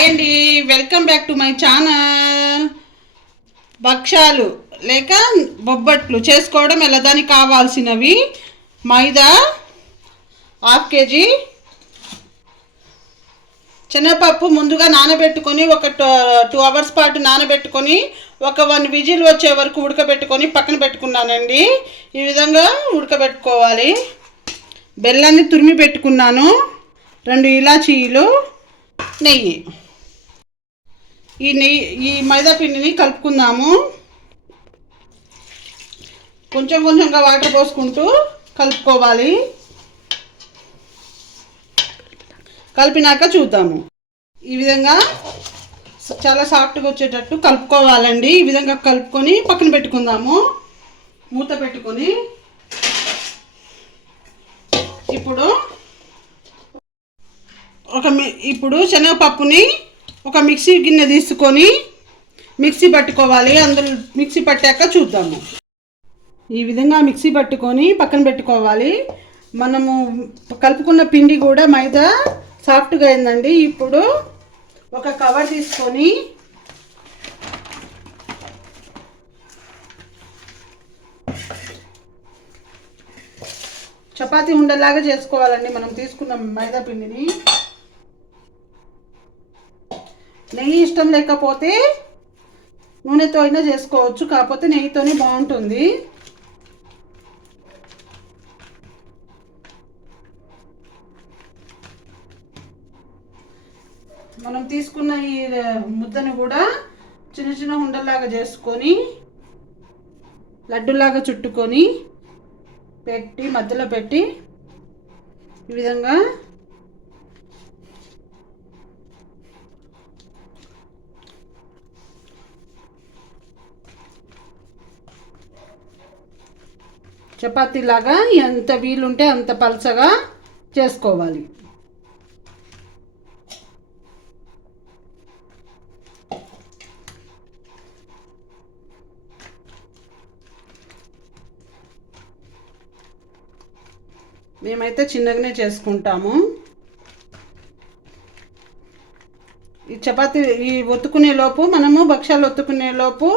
Hi అండి, welcome back to my channel. భక్షాలు లేక బొబ్బట్లు చేసుకోవడం ఎలా, దానికి కావాల్సినవి మైదా ½ కేజీ, శనగపప్పు ముందుగా నానబెట్టుకొని ఒక 2 అవర్స్ పాటు నానబెట్టుకొని ఒక 1 విజిల్ వచ్చే వరకు ఉడకబెట్టుకొని పక్కన పెట్టుకున్నానండి. ఈ విధంగా ఉడకబెట్టుకోవాలి. బెల్లాన్ని తురిమి పెట్టుకున్నాను, 2 ఇలాచీలు, నెయ్యి. ఈ మైదా పిండిని కలుపుకుందాము. కొంచెం కొంచెంగా వాటర్ పోసుకుంటూ కలుపుకోవాలి. కలిపినాక చూద్దాము. ఈ విధంగా చాలా సాఫ్ట్గా వచ్చేటట్టు కలుపుకోవాలండి. ఈ విధంగా కలుపుకొని పక్కన పెట్టుకుందాము, మూత పెట్టుకొని. ఇప్పుడు శనగపప్పుని ఒక మిక్సీ గిన్నె తీసుకొని మిక్సీ పట్టుకోవాలి. అందులో మిక్సీ పట్టాక చూద్దాము. ఈ విధంగా మిక్సీ పట్టుకొని పక్కన పెట్టుకోవాలి. మనము కలుపుకున్న పిండి కూడా మైదా సాఫ్ట్గా అయిందండి. ఇప్పుడు ఒక కవర్ తీసుకొని చపాతీ ఉండలాగా చేసుకోవాలండి. మనం తీసుకున్న మైదా పిండిని. నెయ్యి ఇష్టం లేకపోతే నూనెతో అయినా చేసుకోవచ్చు, కాకపోతే నెయ్యితోనే బాగుంటుంది. మనం తీసుకున్న ఈ ముద్దను కూడా చిన్న చిన్న ఉండలాగా చేసుకొని లడ్డులాగా చుట్టుకొని పెట్టి మధ్యలో పెట్టి ఈ విధంగా చపాతీలాగా ఎంత వీలుంటే అంత పలచగా చేసుకోవాలి. మేమైతే చిన్నగానే చేసుకుంటాము. ఈ చపాతీ ఒత్తుకునే లోపు, మనము భక్షాలు ఒత్తుకునే లోపు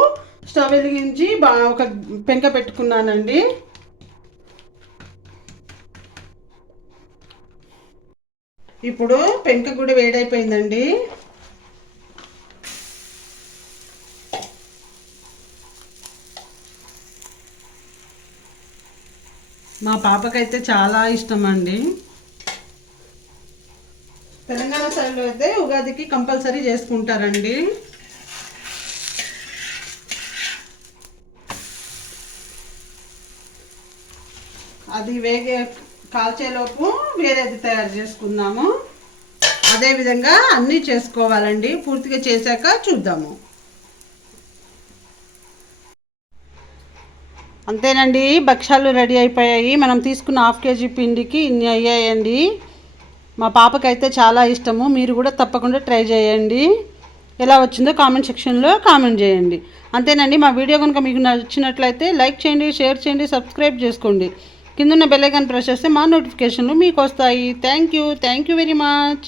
స్టవ్ వెలిగించి ఒక పెంక పెట్టుకున్నానండి. ఇప్పుడు పెంక కూడా వేడైపోయిందండి. మా పాపకైతే చాలా ఇష్టం అండి. తెలంగాణ సైడ్లో అయితే ఉగాదికి కంపల్సరీ చేసుకుంటారండి. అది కాల్చేలోపు వేరేది తయారు చేసుకుందాము. అదేవిధంగా అన్నీ చేసుకోవాలండి. పూర్తిగా చేశాక చూద్దాము. అంతేనండి, భక్షాలు రెడీ అయిపోయాయి. మనం తీసుకున్న ½ కేజీ పిండికి ఇన్ని అయ్యాయండి. మా పాపకైతే చాలా ఇష్టము. మీరు కూడా తప్పకుండా ట్రై చేయండి. ఎలా వచ్చిందో కామెంట్ సెక్షన్లో కామెంట్ చేయండి. అంతేనండి, మా వీడియో కనుక మీకు నచ్చినట్లయితే లైక్ చేయండి, షేర్ చేయండి, సబ్స్క్రైబ్ చేసుకోండి. కింద ఉన్న బెల్ ఐకాన్ ప్రెస్ చేస్తే మా నోటిఫికేషన్లు మీకు వస్తాయి. Thank you very much.